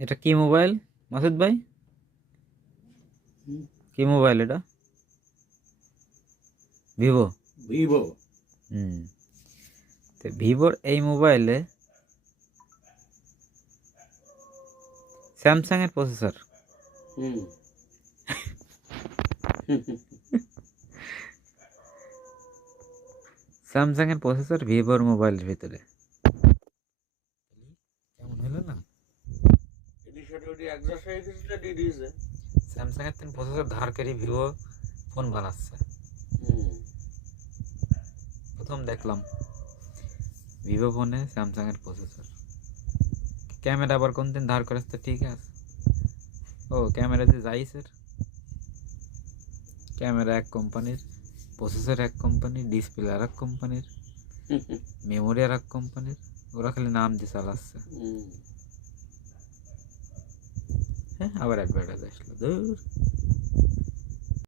এটা কি মোবাইল মাসুদ ভাই? কি মোবাইল এটা? ভিভো। ভিভো। হুম। তো ভিভোর এই মোবাইলে স্যামসাং এর প্রসেসর। হুম। স্যামসাং এর প্রসেসর ভিভোর মোবাইলের ভিতরে কেমন হলো না? স্যামসাং এর তিন প্রসেসর ধার করে ভিভো ফোন বানাচ্ছে। প্রথম দেখলাম ভিভো ফোনে স্যামসাং এর প্রসেসর। ক্যামেরা আবার কোন দিন ধার করেছে তো ঠিক আছে। ও ক্যামেরা যে যাইসের, ক্যামেরা এক কোম্পানির, প্রসেসর এক কোম্পানির, ডিসপ্লে আর এক কোম্পানির, মেমোরি আর এক কোম্পানির। ওরা খালি নাম দিয়ে চালাচ্ছে। হ্যাঁ, আবার অ্যাডভার্টাইজ আসলো, ধুর।